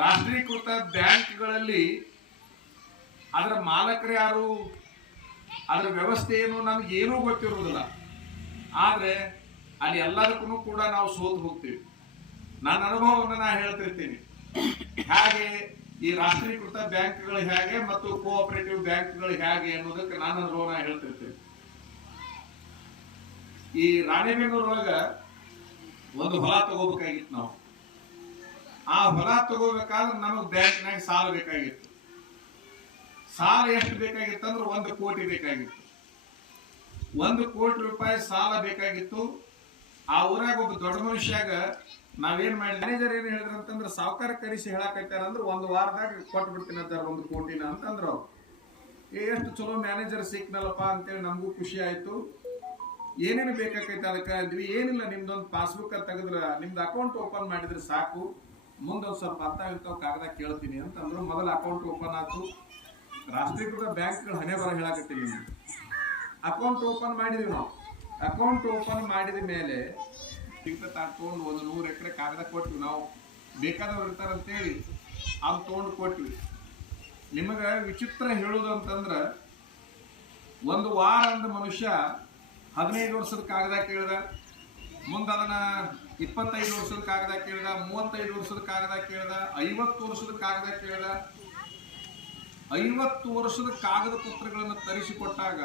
ರಾಷ್ಟ್ರೀಕೃತ ಬ್ಯಾಂಕ್ಗಳಲ್ಲಿ ಅದರ ಮಾಲಕರು ಯಾರು, ಅದರ ವ್ಯವಸ್ಥೆ ಏನು ನಮ್ಗೆ ಏನೂ ಗೊತ್ತಿರುವುದಿಲ್ಲ. ಆದ್ರೆ ಅಲ್ಲಿ ಎಲ್ಲದಕ್ಕೂ ಕೂಡ ನಾವು ಸೋತು ಹೋಗ್ತೀವಿ. ನನ್ನ ಅನುಭವವನ್ನು ನಾನು ಹೇಳ್ತಿರ್ತೀನಿ. ಹಾಗೆ ಈ ರಾಷ್ಟ್ರೀಕೃತ ಬ್ಯಾಂಕ್ಗಳು ಹೇಗೆ ಮತ್ತು ಕೋಆಪರೇಟಿವ್ ಬ್ಯಾಂಕ್ಗಳು ಹೇಗೆ ಅನ್ನೋದಕ್ಕೆ ನನ್ನ ಅನುಭವ ನಾನು ಹೇಳ್ತಿರ್ತೀನಿ. ಈ ರಾಣೆಬೆನ್ನೂರೊಳಗ ಒಂದು ಹೊಲ ತಗೋಬೇಕಾಗಿತ್ತು. ನಾವು ಆ ಹೊಲ ತಗೋಬೇಕಾದ್ರೆ ನಮಗೆ ಬ್ಯಾಂಕ್ನಾಗ ಸಾಲ ಬೇಕಾಗಿತ್ತು. ಸಾಲ ಎಷ್ಟು ಬೇಕಾಗಿತ್ತು ಅಂದ್ರೆ 1 ಕೋಟಿ ಬೇಕಾಗಿತ್ತು. 1 ಕೋಟಿ ರೂಪಾಯಿ ಸಾಲ ಬೇಕಾಗಿತ್ತು. ಆ ಊರಾಗ ಒಬ್ಬ ದೊಡ್ಡ ಮನುಷ್ಯಾಗ ನಾವೇನ್ ಮಾಡಿ ಮ್ಯಾನೇಜರ್ ಏನ್ ಹೇಳಿದ್ರು ಅಂತಂದ್ರೆ, ಸಾವುಕಾರ ಕರೆಸಿ ಹೇಳಾಕೈತಾರ ಅಂದ್ರೆ 1 ವಾರದಾಗ ಕೊಟ್ಟು ಬಿಡ್ತೀನಿ ಅಂತಾರ 1 ಕೋಟಿನ ಅಂತಂದ್ರು. ಅವ್ರು ಎಷ್ಟು ಚಲೋ ಮ್ಯಾನೇಜರ್ ಸಿಕ್ನಲ್ಲಪ್ಪ ಅಂತೇಳಿ ನಮಗೂ ಖುಷಿ ಆಯ್ತು. ಏನೇನು ಬೇಕಾಕೈತೆ ಅದಕ್ಕೆ ಅಂದ್ವಿ. ಏನಿಲ್ಲ, ನಿಮ್ದೊಂದು ಪಾಸ್ಬುಕ್ ತೆಗೆದ್ರ ನಿಮ್ದು ಅಕೌಂಟ್ ಓಪನ್ ಮಾಡಿದ್ರೆ ಸಾಕು, ಮುಂದೊಂದು ಸ್ವಲ್ಪ ಅರ್ಥ ಇರ್ತಾವ ಕಾಗದ ಕೇಳ್ತೀನಿ ಅಂತಂದ್ರು. ಮೊದಲ ಅಕೌಂಟ್ ಓಪನ್ ಆಯ್ತು. ರಾಷ್ಟ್ರೀಕೃತ ಬ್ಯಾಂಕ್ಗಳು ಹಣೆ ಬರ ಹೇಳಾಕತ್ತೀವಿ. ಅಕೌಂಟ್ ಓಪನ್ ಮಾಡಿದ್ವಿ. ನಾವು ಅಕೌಂಟ್ ಓಪನ್ ಮಾಡಿದ ಮೇಲೆ ತಗೊಂಡು 100 ಎಕರೆ ಕಾಗದ ಕೊಟ್ವಿ. ನಾವು ಬೇಕಾದವ್ರು ಇರ್ತಾರಂತೇಳಿ ಅದು ತಗೊಂಡು ಕೊಟ್ವಿ. ನಿಮಗೆ ವಿಚಿತ್ರ ಹೇಳುದು ಅಂತಂದ್ರ, 1 ವಾರ ಅಂದ ಮನುಷ್ಯ 15 ವರ್ಷದ ಕಾಗದ ಕೇಳ್ದ, ಮುಂದೆ ಅದನ್ನ 25 ವರ್ಷದ ಕಾಗದ ಕೇಳ್ದ, 35 ವರ್ಷದ ಕಾಗದ ಕೇಳ್ದ, 50 ವರ್ಷದ ಕಾಗದ ಕೇಳ್ದ. 50 ವರ್ಷದ ಕಾಗದ ಪತ್ರಗಳನ್ನು ತರಿಸಿಕೊಟ್ಟಾಗ